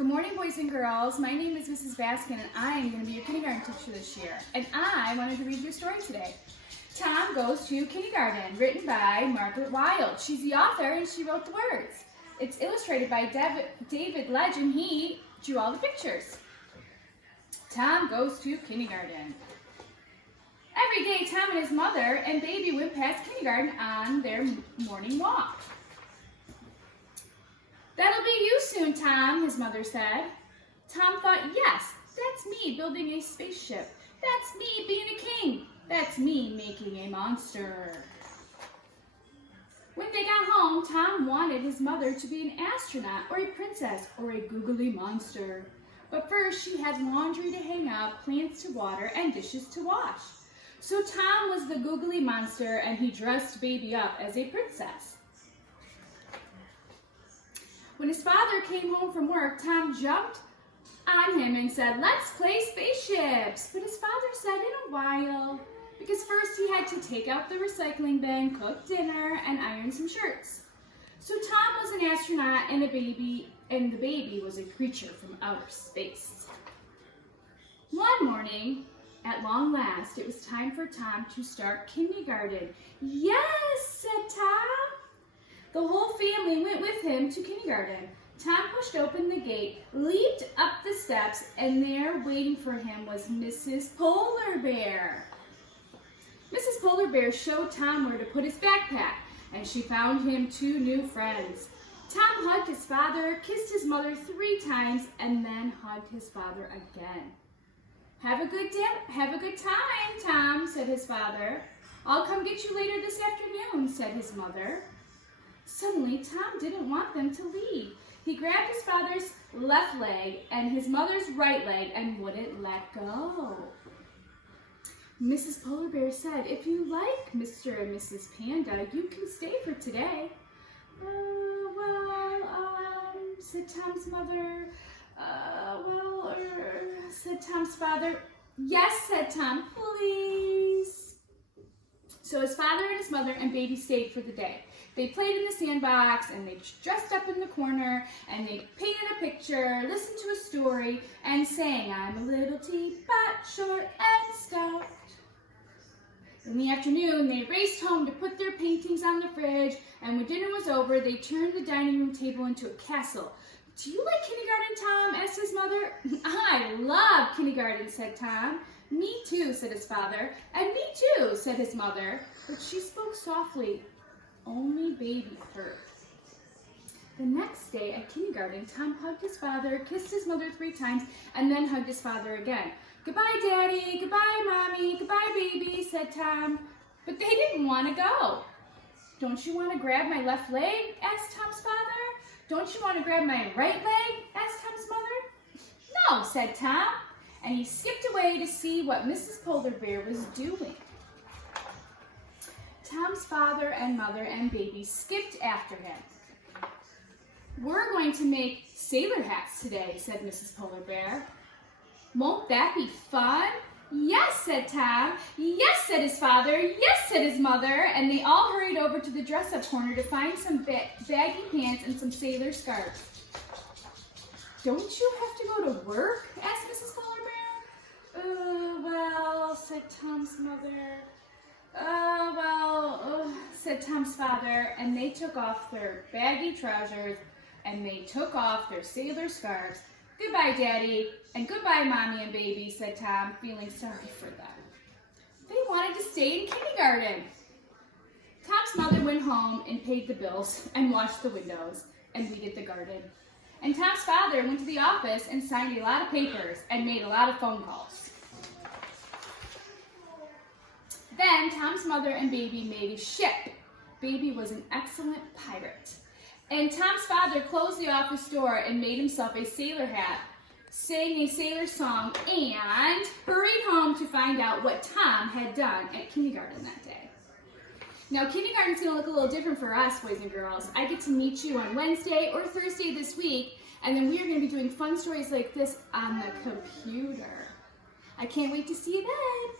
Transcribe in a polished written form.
Good morning, boys and girls. My name is Mrs. Baskin, and I am going to be your kindergarten teacher this year. And I wanted to read you a story today. Tom Goes to Kindergarten, written by Margaret Wild. She's the author, and she wrote the words. It's illustrated by David Legend. He drew all the pictures. Tom goes to kindergarten. Every day, Tom and his mother and baby went past kindergarten on their morning walk. "That'll be you soon, Tom," his mother said. Tom thought, yes, that's me building a spaceship. That's me being a king. That's me making a monster. When they got home, Tom wanted his mother to be an astronaut or a princess or a googly monster. But first, she had laundry to hang up, plants to water, and dishes to wash. So Tom was the googly monster, and he dressed baby up as a princess. When his father came home from work, Tom jumped on him and said, "Let's play spaceships." But his father said, "In a while," because first he had to take out the recycling bin, cook dinner, and iron some shirts. So Tom was an astronaut and the baby was a creature from outer space. One morning, at long last, it was time for Tom to start kindergarten. "Yes," said Tom. The whole family went with him to kindergarten. Tom pushed open the gate, leaped up the steps, and there waiting for him was Mrs. Polar Bear. Mrs. Polar Bear showed Tom where to put his backpack, and she found him 2 new friends. Tom hugged his father, kissed his mother 3 times, and then hugged his father again. Have a good time, Tom," said his father. "I'll come get you later this afternoon," said his mother. Suddenly, Tom didn't want them to leave. He grabbed his father's left leg and his mother's right leg and wouldn't let go. Mrs. Polar Bear said, "If you like, Mr. and Mrs. Panda, you can stay for today." Said Tom's mother. Said Tom's father. "Yes," said Tom, "please." So his father and his mother and baby stayed for the day. They played in the sandbox, and they dressed up in the corner, and they painted a picture, listened to a story, and sang, "I'm a little teapot, short and stout." In the afternoon, they raced home to put their paintings on the fridge, and when dinner was over, they turned the dining room table into a castle. "Do you like kindergarten, Tom?" asked his mother. "I love kindergarten," said Tom. "Me too," said his father. "And me too," said his mother. But she spoke softly. Only baby heard. The next day at kindergarten, Tom hugged his father, kissed his mother 3 times, and then hugged his father again. "Goodbye, Daddy. Goodbye, Mommy. Goodbye, baby," said Tom. But they didn't want to go. "Don't you want to grab my left leg?" asked Tom's father. "Don't you want to grab my right leg?" asked Tom's mother. "No," said Tom, and he skipped away to see what Mrs. Polar Bear was doing. Tom's father and mother and baby skipped after him. "We're going to make sailor hats today," said Mrs. Polar Bear. "Won't that be fun?" "Yes," said Tom. "Yes," said his father. "Yes," said his mother. And they all hurried over to the dress-up corner to find some baggy pants and some sailor scarves. "Don't you have to go to work?" asked Mrs. Polar Bear. Well," said Tom's mother. Said Tom's father, and they took off their baggy trousers and they took off their sailor scarves. "Goodbye, Daddy, and goodbye, Mommy and baby," said Tom, feeling sorry for them. They wanted to stay in kindergarten. Tom's mother went home and paid the bills and washed the windows and weeded the garden. And Tom's father went to the office and signed a lot of papers and made a lot of phone calls. Then Tom's mother and baby made a ship. Baby was an excellent pirate. And Tom's father closed the office door and made himself a sailor hat, sang a sailor song, and hurried home to find out what Tom had done at kindergarten that day. Now, kindergarten's going to look a little different for us, boys and girls. I get to meet you on Wednesday or Thursday this week, and then we are going to be doing fun stories like this on the computer. I can't wait to see you then.